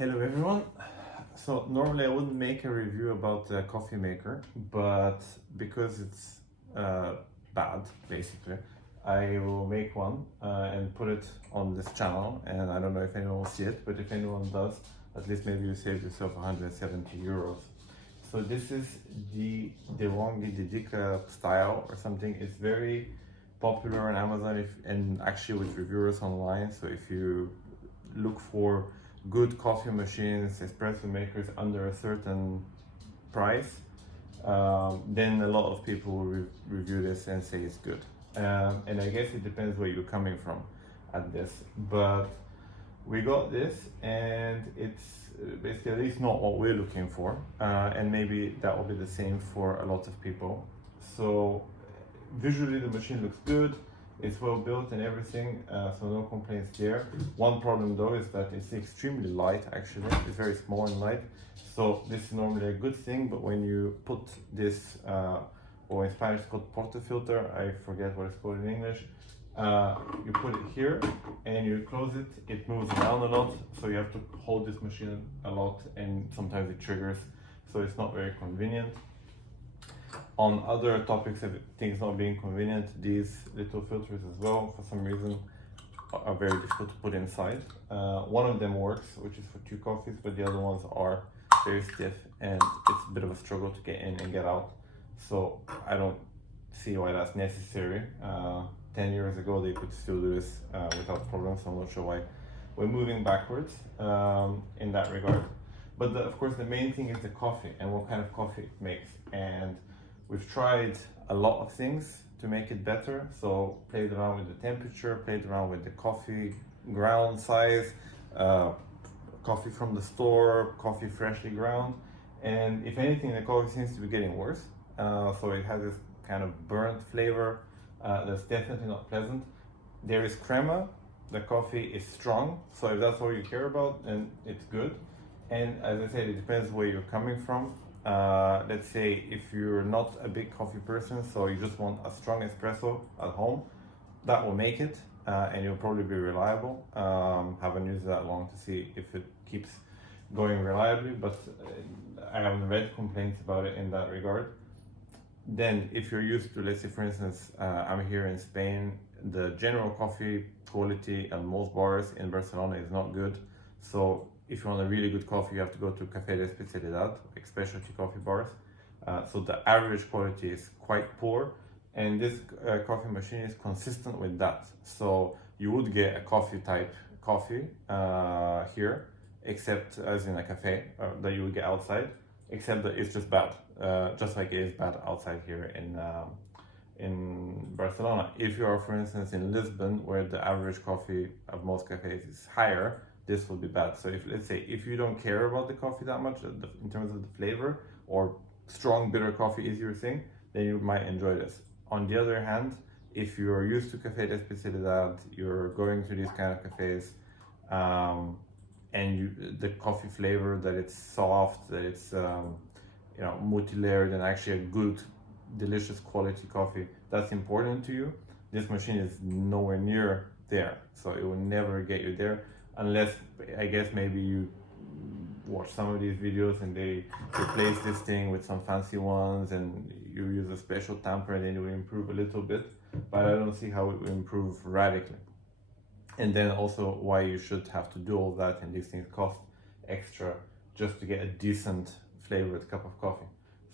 Hello everyone. So normally I wouldn't make a review about the coffee maker, but because it's bad, basically, I will make one and put it on this channel. And I don't know if anyone will see it, but if anyone does, at least maybe you save yourself 170 euros. So this is the Dedica style or something. It's very popular on Amazon and actually with reviewers online. So if you look for good coffee machines, espresso makers under a certain price, then a lot of people will review this and say it's good. And I guess it depends where you're coming from at this. But we got this, and it's basically at least not what we're looking for, and maybe that will be the same for a lot of people. So visually the machine looks good, it's well built and everything, so no complaints there. One problem though is that it's extremely light. Actually, it's very small and light, so this is normally a good thing, but when you put this, or in Spanish it's called portafilter, I forget what it's called in English, you put it here and you close it, it moves around a lot, so you have to hold this machine a lot, and sometimes it triggers, so it's not very convenient. On other topics of things not being convenient, these little filters as well, for some reason, are very difficult to put inside. One of them works, which is for 2 coffees, but the other ones are very stiff and it's a bit of a struggle to get in and get out. So I don't see why that's necessary. 10 years ago they could still do this without problems, so I'm not sure why we're moving backwards in that regard. But of course the main thing is the coffee and what kind of coffee it makes. And we've tried a lot of things to make it better. So played around with the temperature, played around with the coffee ground size, coffee from the store, coffee freshly ground. And if anything, the coffee seems to be getting worse. So it has this kind of burnt flavor that's definitely not pleasant. There is crema, the coffee is strong. So if that's all you care about, then it's good. And as I said, it depends where you're coming from. Let's say if you're not a big coffee person, so you just want a strong espresso at home, that will make it, and you'll probably be reliable. Haven't used it that long to see if it keeps going reliably, but I haven't read complaints about it in that regard. Then if you're used to, let's say for instance, I'm here in Spain, the general coffee quality at most bars in Barcelona is not good. So if you want a really good coffee, you have to go to Café de Especialidad, like specialty coffee bars. So the average quality is quite poor, and this coffee machine is consistent with that. So you would get a coffee type coffee here, except as in a cafe that you would get outside, except that it's just bad, just like it is bad outside here in Barcelona. If you are, for instance, in Lisbon, where the average coffee of most cafes is higher, this will be bad. So if, let's say, if you don't care about the coffee that much in terms of the flavor, or strong bitter coffee is your thing, then you might enjoy this. On the other hand, if you're used to Café de Especialidad, you're going to these kind of cafes, and the coffee flavor, that it's soft, that it's multi-layered and actually a good, delicious quality coffee, that's important to you, this machine is nowhere near there. So it will never get you there, unless, I guess, maybe you watch some of these videos and they replace this thing with some fancy ones and you use a special tamper and then it will improve a little bit, but I don't see how it will improve radically. And then also why you should have to do all that, and these things cost extra just to get a decent flavored cup of coffee.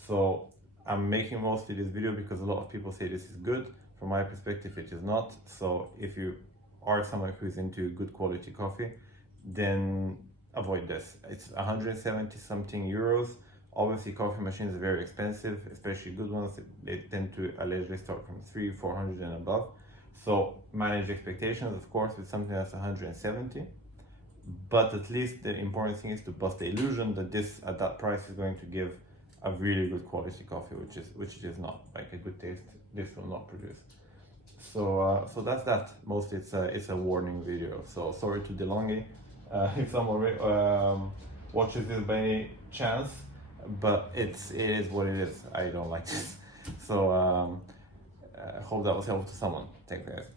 So I'm making mostly this video because a lot of people say this is good. From my perspective, it is not. So if you are someone who's into good quality coffee, then avoid this. It's 170 something euros. Obviously coffee machines are very expensive, especially good ones. They tend to allegedly start from 300-400 and above. So manage expectations, of course, with something that's 170. But at least the important thing is to bust the illusion that this at that price is going to give a really good quality coffee, which it is not. Like a good taste, this will not produce. So that's that. Mostly it's a warning video. So sorry to DeLonghi if someone watches this by any chance, but it is what it is. I don't like this. So hope that was helpful to someone. Thanks guys.